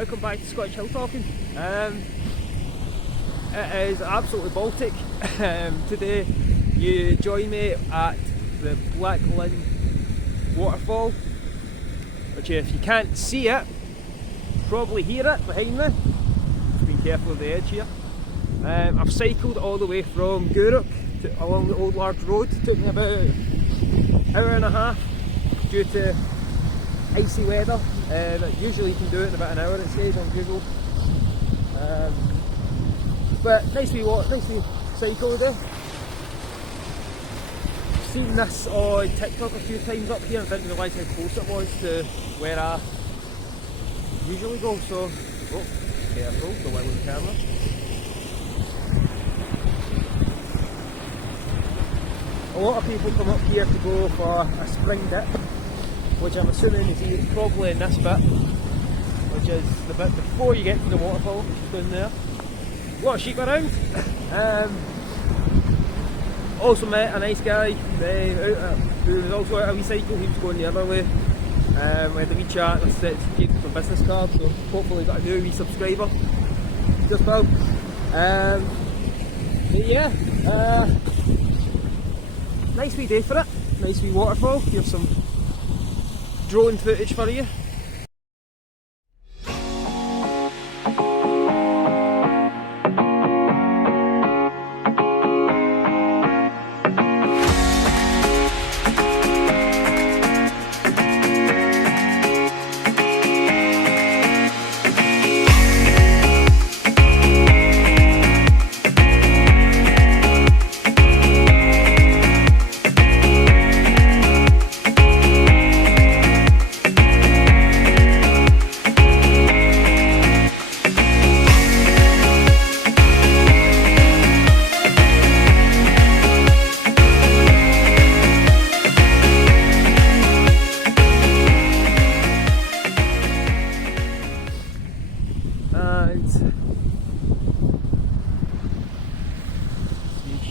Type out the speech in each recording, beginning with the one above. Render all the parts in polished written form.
welcome back to Scottish Hill Talking. It is absolutely Baltic. Today you join me at the Linn Waterfall, which if you can't see it, probably hear it behind me. Just be careful of the edge here. I've cycled all the way from Greenocks along the old large road. It took me about an hour and a half due to icy weather. Usually you can do it in about an hour, it says on Google. But nice wee walk, nice wee cycle today. I've seen this on TikTok a few times up here and didn't realise how close it was to where I usually go, so careful, don't want to lose the camera. A lot of people come up here to go for a spring dip, which I'm assuming is probably in this bit, which is the bit before you get to the waterfall, which is down there. A lot of sheep around. Also met a nice guy who was also out a wee cycle. He was going the other way. We had a wee chat and I said to keep some business cards, so hopefully got a new wee subscriber just now. But yeah, nice wee day for it, nice wee waterfall. Here's some drone footage for you.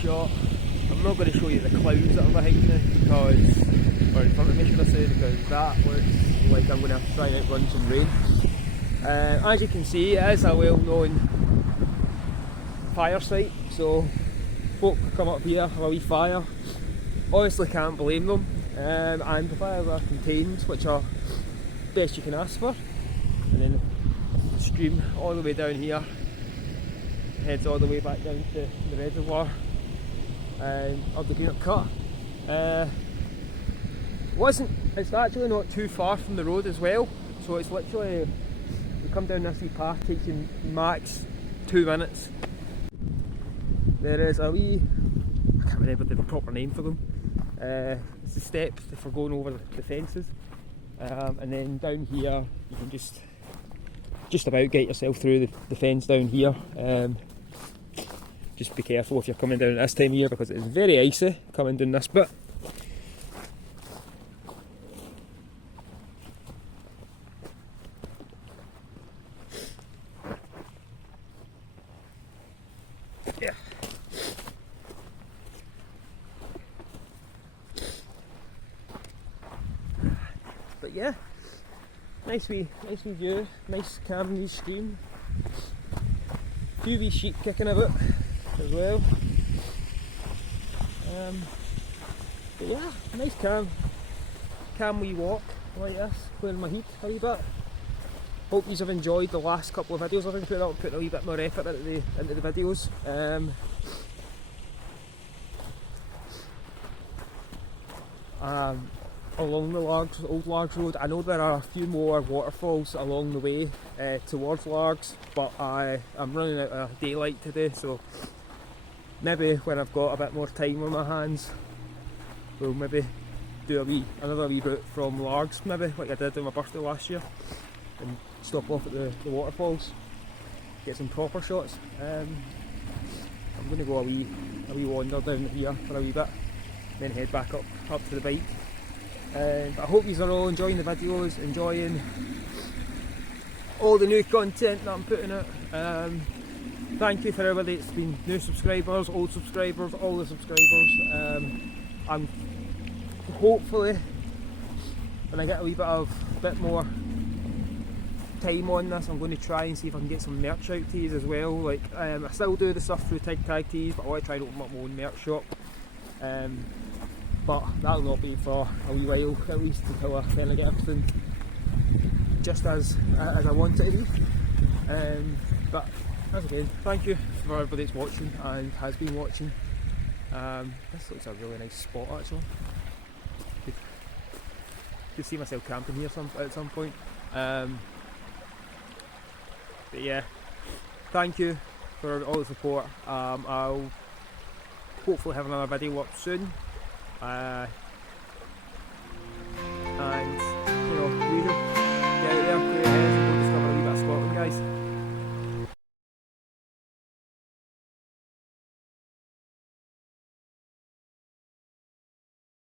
Shot. I'm not going to show you the clouds that are behind me or in front of me should I say, because that looks like I'm going to try and outrun some rain. As you can see, it is a well known fire site, so folk come up here, have a wee fire. Honestly can't blame them, and the fires are contained, which are best you can ask for. And then the stream all the way down here heads all the way back down to the reservoir of the Greenocks cut. It's actually not too far from the road as well, so it's literally, you come down this wee path, takes you max 2 minutes. There is a wee, I can't remember the proper name for them, it's the steps for going over the fences, and then down here you can just about get yourself through the fence down here. Just be careful if you're coming down at this time of year because it is very icy coming down this bit. Yeah. But yeah, nice wee view, nice calm wee stream. Few wee sheep kicking about as well. But yeah, nice calm wee walk like this, clearing my heat a wee bit. Hope you have enjoyed the last couple of videos I've been putting a wee bit more effort into the videos. Along the old Largs Road, I know there are a few more waterfalls along the way towards Largs, but I'm running out of daylight today, so maybe when I've got a bit more time on my hands, we'll maybe do another wee route from Largs, maybe like I did on my birthday last year, and stop off at the waterfalls, get some proper shots. I'm going to go a wee wander down here for a wee bit, then head back up to the bike. But I hope you are all enjoying the videos, enjoying all the new content that I'm putting out. Thank you for everybody that's been new subscribers, old subscribers, all the subscribers. I'm hopefully when I get a bit more time on this, I'm going to try and see if I can get some merch out to you as well. Like, I still do the stuff through Tig Tag Tees, but I want to try and open up my own merch shop. But that'll not be for a wee while, at least until I finally get everything just as I want it to be. But as again, thank you for everybody that's watching and has been watching. This looks a really nice spot actually. Could see myself camping here at some point. But yeah, thank you for all the support. I'll hopefully have another video up soon. And you know, get out there, go discover a wee bit of Scotland, guys.